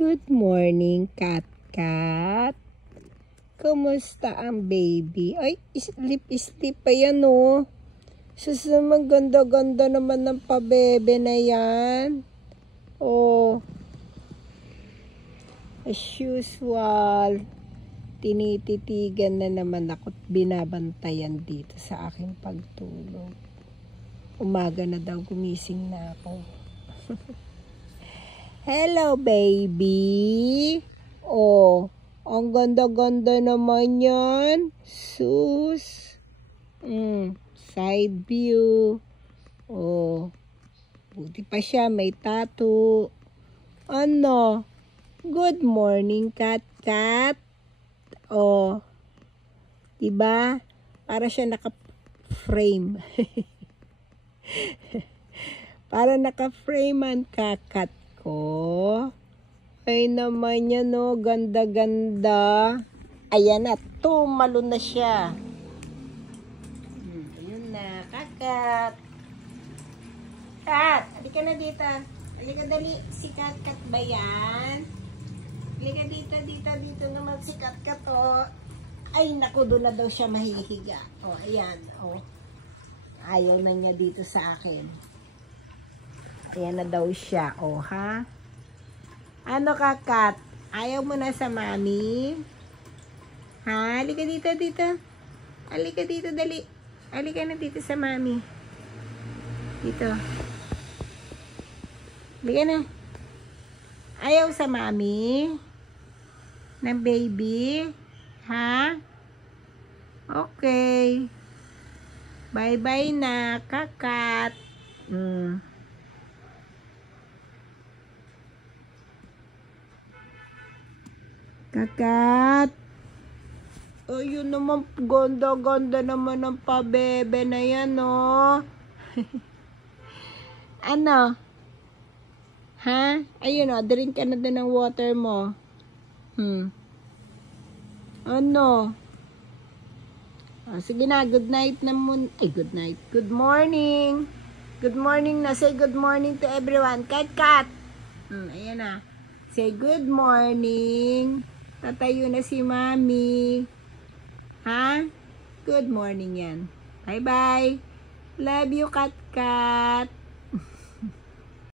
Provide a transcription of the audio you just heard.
Good morning, Kat Kat. Kumusta ang baby? Ay, sleep pa yan, oh. Sus naman, ganda-ganda naman ng pabebe na yan. Oh. As usual, tinititigan na naman ako at binabantayan dito sa aking pagtulog. Umaga na daw, gumising na ako. Hello, baby. Oh, ang ganda-ganda naman yan. Sus. Side view. Oh, buti pa siya, may tattoo. Ano? Good morning, Kat Kat. Oh, diba? Para siya naka-frame. Para naka-frame ang kakat ko. Ay naman yan, no. Ganda-ganda. Ayan na. Tumalo na siya. Ayun na. Kakat. Kat. Halika na dito. Halika dali. Si Kat-Kat ba yan? Halika dito naman si Kat-Kat, oh. Ay, naku. Doon na daw siya mahihiga. Oh, ayan. Oh. Ayaw na niya dito sa akin. Ayan na daw siya, oh, ha? Ano ka, Kat? Ayaw mo na sa mami? Ha? Halika dito. Halika dito, dali. Halika na dito sa mami. Dito. Halika na. Ayaw sa mami? Na baby? Ha? Okay. Bye-bye na, Kakat. Kakat. Oh, yun naman, ganda-ganda naman ng pabebe na yan, no? Ano? Ha? Ayun, oh, drink ka na din ng water mo. Ano? Oh, sige na, good night na muna. Ay, good night. Good morning. Good morning na. Say good morning to everyone. Kat. Ayan na. Say good morning. Tatayo na si mami. Ha? Good morning yan. Bye-bye. Love you, Kat Kat.